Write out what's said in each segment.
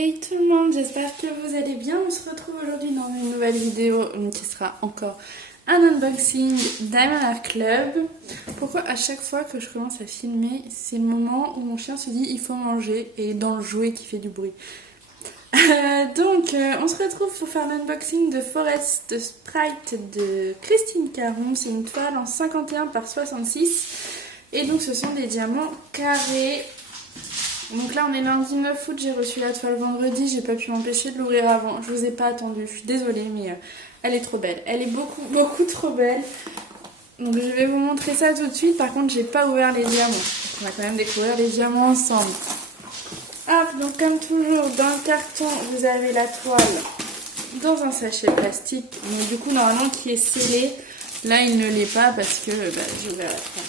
Hey tout le monde, j'espère que vous allez bien. On se retrouve aujourd'hui dans une nouvelle vidéo qui sera encore un unboxing Diamond Art Club. Pourquoi à chaque fois que je commence à filmer, c'est le moment où mon chien se dit il faut manger et dans le jouet qui fait du bruit. On se retrouve pour faire l'unboxing de Forest Sprite de Christine Caron. C'est une toile en 51 par 66 et donc ce sont des diamants carrés. Donc là on est lundi 9 août, j'ai reçu la toile vendredi, j'ai pas pu m'empêcher de l'ouvrir avant. Je vous ai pas attendu, je suis désolée mais elle est trop belle. Elle est beaucoup trop belle. Donc je vais vous montrer ça tout de suite. Par contre j'ai pas ouvert les diamants. On va quand même découvrir les diamants ensemble. Hop, donc comme toujours dans le carton vous avez la toile dans un sachet plastique. Mais du coup normalement qui est scellé. Là il ne l'est pas parce que j'ai ouvert la toile.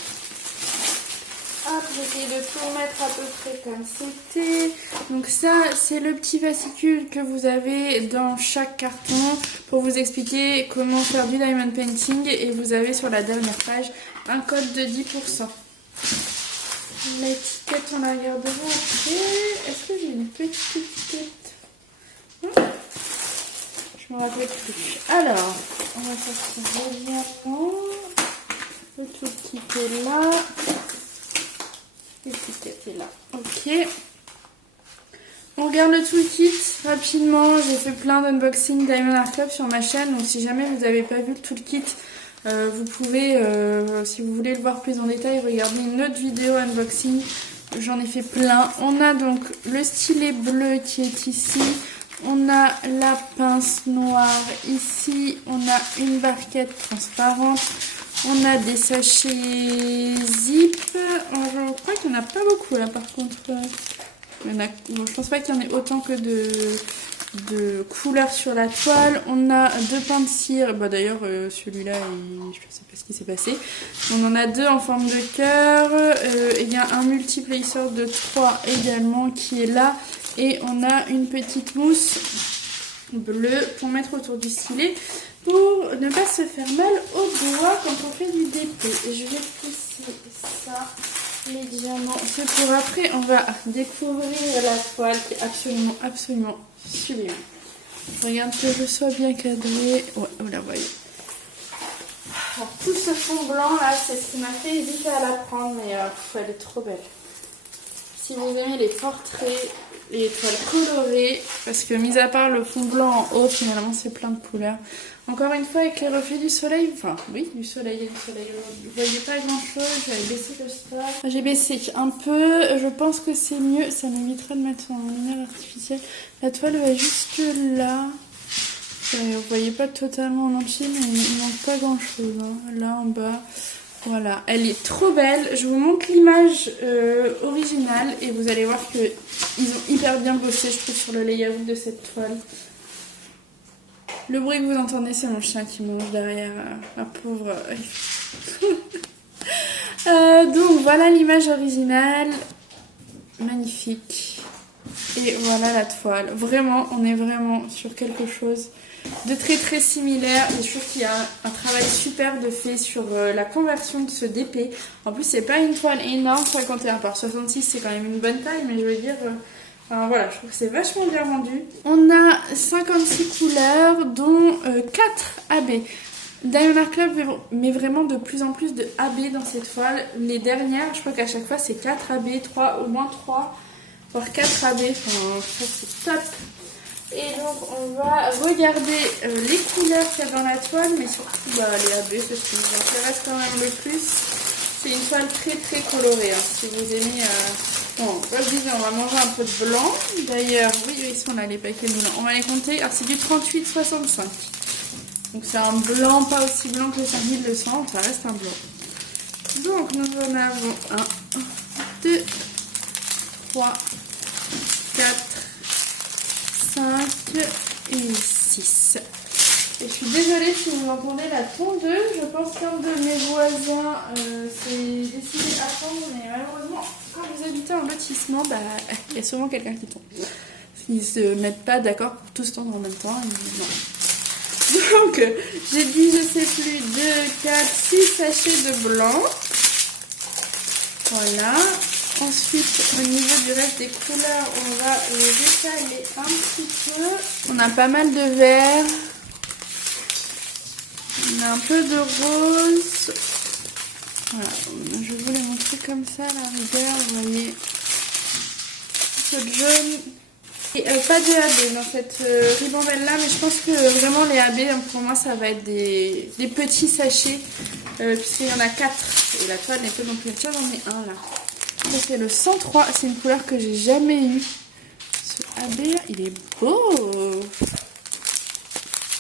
Hop, j'essaye de tout remettre à peu près comme c'était. Donc ça, c'est le petit fascicule que vous avez dans chaque carton pour vous expliquer comment faire du diamond painting. Et vous avez sur la dernière page un code de 10%. L'étiquette, on la regardera après. Est-ce que j'ai une petite étiquette? Je me rappelle plus. Alors, on va sortir le diamant. Le tout petit est là. L'étiquette est là. Ok. On regarde le toolkit rapidement. J'ai fait plein d'unboxing Diamond Art Club sur ma chaîne. Donc si jamais vous n'avez pas vu le toolkit, vous pouvez, si vous voulez le voir plus en détail, regarder une autre vidéo unboxing. J'en ai fait plein. On a donc le stylet bleu qui est ici. On a la pince noire ici. On a une barquette transparente. On a des sachets zip. Je crois qu'il n'y en a pas beaucoup là par contre. Je pense pas qu'il y en ait autant que de couleurs sur la toile. On a deux pains de cire. D'ailleurs celui-là, je ne sais pas ce qui s'est passé. On en a deux en forme de cœur. Il y a un multiplacer de 3 également qui est là. Et on a une petite mousse bleue pour mettre autour du stylet. Pour ne pas se faire mal aux doigts quand on fait du DP. Et je vais pousser ça, les diamants. C'est pour après, on va découvrir la toile qui est absolument sublime. Regarde que je sois bien cadrée. Ouais, vous la voyez. Alors, tout ce fond blanc là, c'est ce qui m'a fait hésiter à la prendre, mais elle est trop belle. Si vous aimez les portraits, les toiles colorées, parce que mis à part le fond blanc en haut, finalement c'est plein de couleurs. Encore une fois avec les reflets du soleil, enfin oui, du soleil, vous voyez pas grand chose, j'avais baissé le star. J'ai baissé un peu, je pense que c'est mieux, ça m'évitera de mettre en lumière artificielle. La toile va juste là. Vous voyez pas totalement en entier, mais il manque pas grand chose, hein. Là en bas. Voilà, elle est trop belle. Je vous montre l'image originale et vous allez voir qu'ils ont hyper bien bossé, je trouve, sur le layout de cette toile. Le bruit que vous entendez, c'est mon chien qui mange derrière, ma pauvre. Donc voilà l'image originale, magnifique. Et voilà la toile. Vraiment, on est vraiment sur quelque chose de très similaire. Et je trouve qu'il y a un travail super de fait sur la conversion de ce DP. En plus c'est pas une toile énorme, 51 par 66 c'est quand même une bonne taille, mais je veux dire voilà, je trouve que c'est vachement bien rendu. On a 56 couleurs dont 4 AB. Diamond Art Club met vraiment de plus en plus de AB dans cette toile. Les dernières, je crois qu'à chaque fois c'est 4 AB, 3, au moins 3 voire 4 AB, enfin ça c'est top. Et donc on va regarder les couleurs qu'il y a dans la toile, mais surtout les AB, c'est ce qui nous intéresse quand même le plus. C'est une toile très colorée, hein. Si vous aimez... Bon, comme je disais, on va manger un peu de blanc. D'ailleurs, oui, ils sont là les paquets blancs. On va les compter. Alors c'est du 38,65. Donc c'est un blanc, pas aussi blanc que le 5200, ça reste un blanc. Donc nous en avons 1, 2, 3, 4, 5 et 6. Et je suis désolée si vous entendez la tondeuse. Je pense qu'un de mes voisins s'est décidé à tondre, mais malheureusement, quand vous habitez en lotissement, il y a souvent quelqu'un qui tombe. Ils ne se mettent pas d'accord pour tous tondre en même temps. Non. Donc, j'ai dit, je sais plus, 2, 4, 6 sachets de blanc. Voilà. Ensuite, au niveau du reste des couleurs, on va les étaler un petit peu. On a pas mal de vert. On a un peu de rose. Voilà, je vais vous les montrer comme ça, la rigueur, vous voyez. Un peu de jaune. Et pas de AB dans cette ribambelle là, mais je pense que vraiment les AB, pour moi, ça va être des petits sachets, puisqu'il y en a 4. Et la toile n'est pas non plus, tiens, j'en ai un là. Ça c'est le 103, c'est une couleur que j'ai jamais eue. Ce AB, il est beau.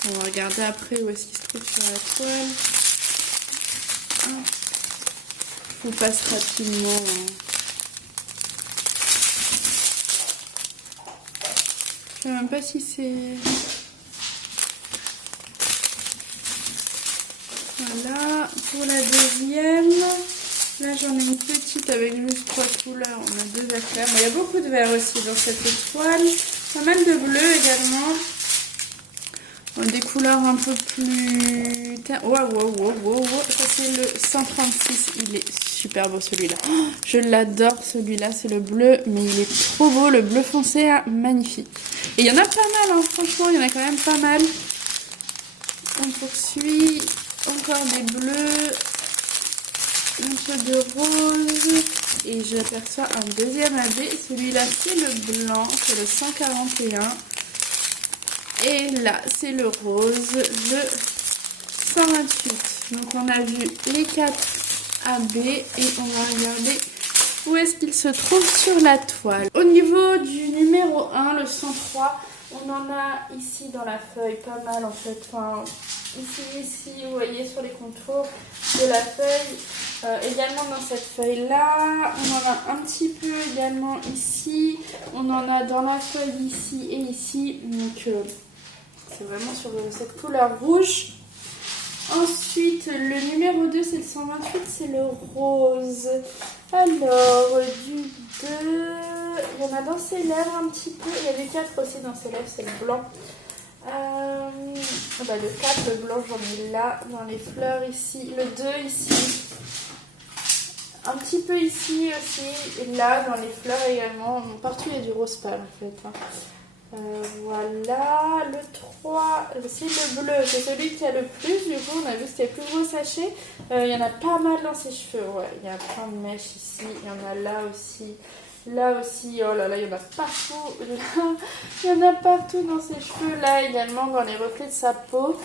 On va regarder après où est-ce qu'il se trouve sur la toile. Je vous passe rapidement. Je sais même pas si c'est... Voilà, pour la deuxième, là j'en ai une petite avec juste 3 couleurs, on a 2 à faire. Mais il y a beaucoup de vert aussi dans cette toile, pas mal de bleu également. Des couleurs un peu plus... Wow. Ça c'est le 136, il est super beau celui-là. Oh, je l'adore celui-là, c'est le bleu, mais il est trop beau, le bleu foncé, hein, magnifique. Et il y en a pas mal, hein, franchement, il y en a quand même pas mal. On poursuit, encore des bleus, un peu de rose, et j'aperçois un deuxième AB. Celui-là c'est le blanc, c'est le 141. Et là, c'est le rose, le 128. Donc, on a vu les 4 AB et on va regarder où est-ce qu'il se trouve sur la toile. Au niveau du numéro 1, le 103, on en a ici dans la feuille pas mal en fait. Enfin, ici, vous voyez sur les contours de la feuille. Également dans cette feuille-là, on en a un petit peu également ici. On en a dans la feuille ici et ici. Donc... c'est vraiment sur cette couleur rouge. Ensuite, le numéro 2, c'est le 128, c'est le rose. Alors, du 2, il y en a dans ses lèvres un petit peu. Il y avait 4 aussi dans ses lèvres, c'est le blanc. Le 4, le blanc, j'en ai là, dans les fleurs ici. Le 2 ici. Un petit peu ici aussi, et là, dans les fleurs également. Partout, il y a du rose pâle en fait. Voilà, le 3, c'est le bleu, c'est celui qui a le plus, du coup on a vu que c'était le plus gros sachet. Il y en a pas mal dans ses cheveux, ouais, il y a plein de mèches ici, il y en a là aussi, oh là là, il y en a partout, là, il y en a partout dans ses cheveux, là également dans les reflets de sa peau.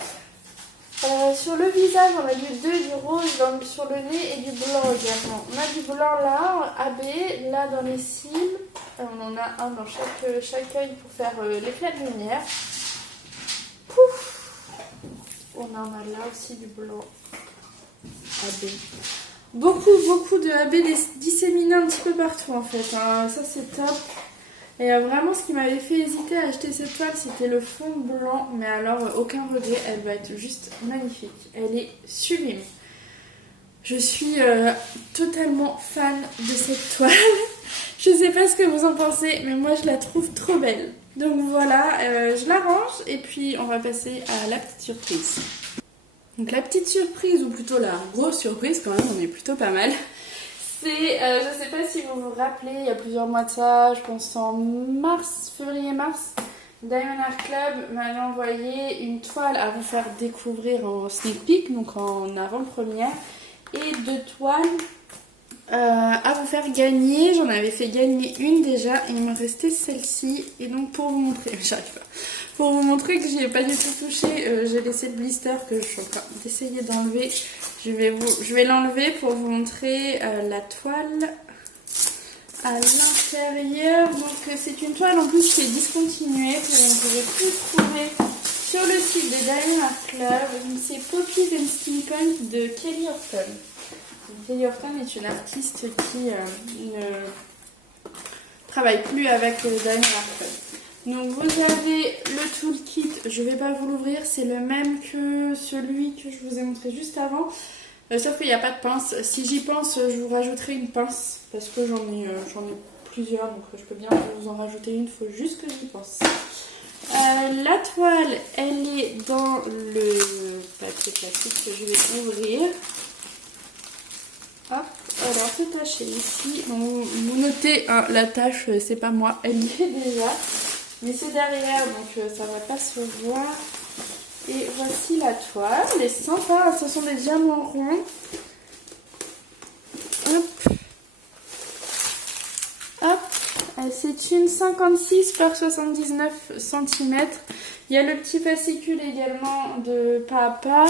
Sur le visage, on a du 2, du rose sur le nez et du blanc également. On a du blanc là, AB, là dans les cils. On en a un dans chaque œil pour faire l'éclat de lumière. Pouf. On en a là aussi du blanc AB. Beaucoup de AB disséminés un petit peu partout en fait. Hein. Ça c'est top. Et vraiment, ce qui m'avait fait hésiter à acheter cette toile, c'était le fond blanc. Mais alors, aucun regret, elle va être juste magnifique. Elle est sublime. Je suis totalement fan de cette toile. Je sais pas ce que vous en pensez, mais moi, je la trouve trop belle. Donc voilà, je la range et puis on va passer à la petite surprise. Donc la petite surprise, ou plutôt la grosse surprise, quand même, on est plutôt pas mal. C'est, je sais pas si vous vous rappelez, il y a plusieurs mois de ça, je pense en février-mars, Diamond Art Club m'avait envoyé une toile à vous faire découvrir en sneak peek, donc en avant-première, et 2 toiles à vous faire gagner. J'en avais fait gagner une déjà, et il me restait celle-ci, et donc pour vous montrer, j'arrive pas, pour vous montrer que j'y ai pas du tout touché, j'ai laissé le blister que je suis en train d'essayer d'enlever. Je vais l'enlever pour vous montrer la toile à l'intérieur. Donc c'est une toile en plus qui est discontinuée, que vous ne pouvez plus trouver sur le site de Diamond Art Club. C'est Poppies and Steampunk de Kelly Horton. Kelly Horton est une artiste qui ne travaille plus avec Diamond Art Club. Donc vous avez le toolkit, je ne vais pas vous l'ouvrir, c'est le même que celui que je vous ai montré juste avant, sauf qu'il n'y a pas de pince. Si j'y pense, je vous rajouterai une pince, parce que j'en ai plusieurs, donc je peux bien vous en rajouter une, il faut juste que j'y pense. La toile, elle est dans le papier plastique que je vais ouvrir. Hop, alors c'est taché ici. Donc, vous notez, hein, la tâche, c'est pas moi, elle y est déjà. Mais c'est derrière, donc ça va pas se voir. Et voici la toile. Elle est sympa, ce sont des diamants ronds. Hop. Hop. C'est une 56 par 79 cm. Il y a le petit fascicule également de pas à pas.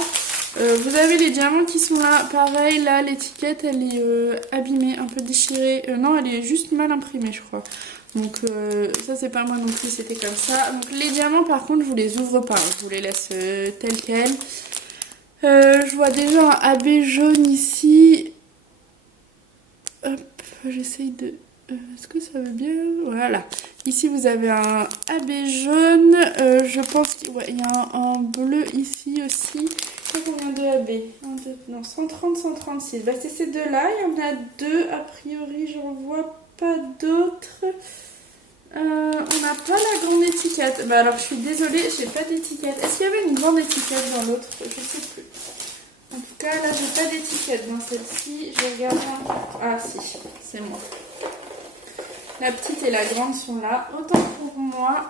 Vous avez les diamants qui sont là. Pareil, là, l'étiquette, elle est abîmée, un peu déchirée. Non, elle est juste mal imprimée, je crois. Donc, ça, c'est pas moi non plus, c'était comme ça. Donc, les diamants, par contre, je vous les ouvre pas. Je vous les laisse tels quels. Je vois déjà un AB jaune ici. Hop, j'essaye de... Est-ce que ça va bien? Voilà. Ici, vous avez un AB jaune. Je pense qu'il y a un bleu ici aussi. Il y a combien de AB? 1, 2, non, 130, 136. Bah, c'est ces deux-là. Il y en a deux. A priori, j'en vois pas d'autres. On n'a pas la grande étiquette. Bah, alors, je suis désolée, j'ai pas d'étiquette. Est-ce qu'il y avait une grande étiquette dans l'autre? Je sais plus. En tout cas, là, j'ai pas d'étiquette dans celle-ci. Je regarde. Ah, si, c'est moi. La petite et la grande sont là, autant pour moi.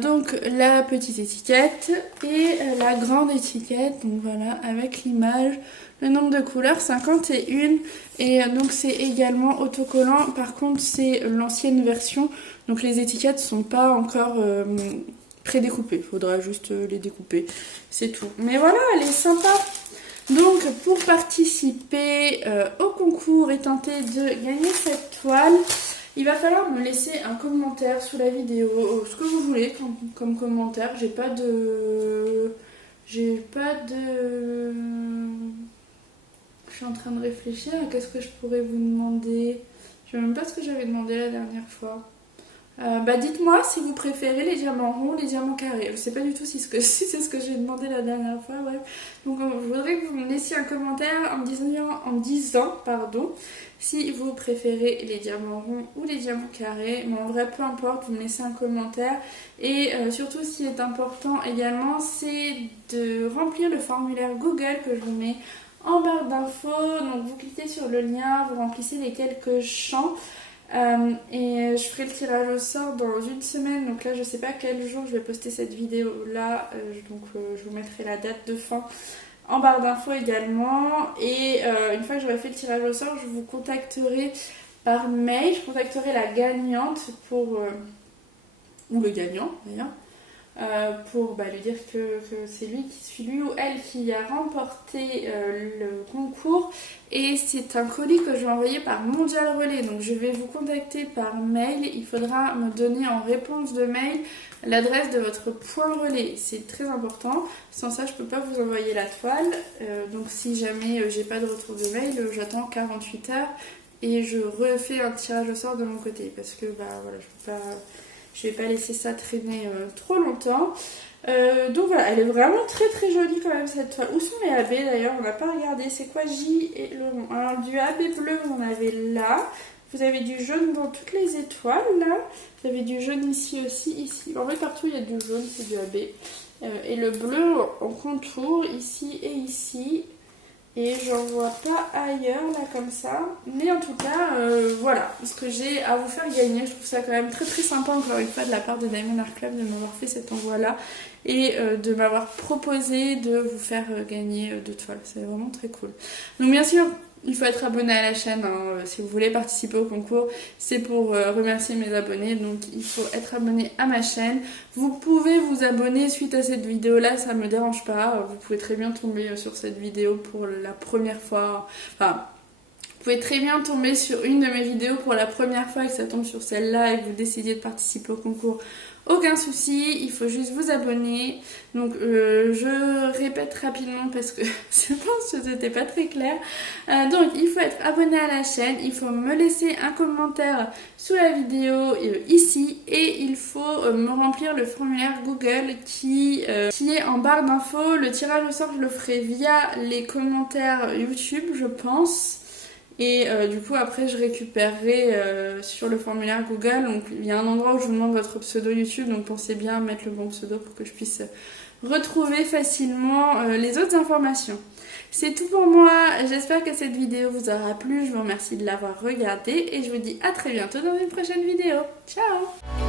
Donc la petite étiquette et la grande étiquette, donc voilà, avec l'image, le nombre de couleurs, 51. Et donc c'est également autocollant, par contre c'est l'ancienne version, donc les étiquettes sont pas encore prédécoupées, il faudra juste les découper, c'est tout. Mais voilà, elle est sympa. Donc pour participer au concours et tenter de gagner cette toile, il va falloir me laisser un commentaire sous la vidéo, ce que vous voulez comme commentaire. J'ai pas de... Je suis en train de réfléchir à qu'est-ce que je pourrais vous demander. Je sais même pas ce que j'avais demandé la dernière fois. Dites-moi si vous préférez les diamants ronds ou les diamants carrés. Je sais pas du tout si c'est ce que j'ai demandé la dernière fois. Bref. Donc je voudrais que vous me laissiez un commentaire en me disant si vous préférez les diamants ronds ou les diamants carrés. Mais en vrai, peu importe, vous me laissez un commentaire. Et surtout, ce qui est important également, c'est de remplir le formulaire Google que je vous mets en barre d'infos. Donc vous cliquez sur le lien, vous remplissez les quelques champs. Et je ferai le tirage au sort dans une semaine, donc là je sais pas quel jour je vais poster cette vidéo là, je vous mettrai la date de fin en barre d'infos également. Et une fois que j'aurai fait le tirage au sort, je vous contacterai par mail, je contacterai la gagnante ou le gagnant d'ailleurs, pour lui dire que c'est lui ou elle qui a remporté le concours. Et c'est un colis que je vais envoyer par Mondial Relais. Donc je vais vous contacter par mail. Il faudra me donner en réponse de mail l'adresse de votre point relais. C'est très important. Sans ça, je peux pas vous envoyer la toile. Donc si jamais j'ai pas de retour de mail, j'attends 48 heures et je refais un tirage au sort de mon côté. Parce que je vais pas laisser ça traîner trop longtemps. Donc voilà, elle est vraiment très très jolie quand même cette toile. Où sont les AB d'ailleurs? On n'a pas regardé. C'est quoi J et le rond? Alors du AB bleu, vous en avez là. Vous avez du jaune dans toutes les étoiles là. Vous avez du jaune ici aussi, ici. En vrai, partout il y a du jaune, c'est du AB. Et le bleu en contour, ici et ici. Et j'en vois pas ailleurs là comme ça. Mais en tout cas, voilà ce que j'ai à vous faire gagner. Je trouve ça quand même très très sympa encore une fois de la part de Diamond Art Club de m'avoir fait cet envoi là. Et de m'avoir proposé de vous faire gagner deux toiles. C'est vraiment très cool. Donc bien sûr, il faut être abonné à la chaîne si vous voulez participer au concours. C'est pour remercier mes abonnés. Donc il faut être abonné à ma chaîne. Vous pouvez vous abonner suite à cette vidéo là, ça me dérange pas. Vous pouvez très bien tomber sur cette vidéo pour la première fois. Enfin, vous pouvez très bien tomber sur une de mes vidéos pour la première fois et que ça tombe sur celle-là et que vous décidiez de participer au concours. Aucun souci, il faut juste vous abonner. Donc je répète rapidement parce que je pense que c'était pas très clair. Donc il faut être abonné à la chaîne, il faut me laisser un commentaire sous la vidéo ici et il faut me remplir le formulaire Google qui est en barre d'infos. Le tirage au sort je le ferai via les commentaires YouTube je pense. Et du coup après je récupérerai sur le formulaire Google, donc il y a un endroit où je vous demande votre pseudo YouTube, donc pensez bien à mettre le bon pseudo pour que je puisse retrouver facilement les autres informations. C'est tout pour moi, j'espère que cette vidéo vous aura plu, je vous remercie de l'avoir regardée et je vous dis à très bientôt dans une prochaine vidéo. Ciao!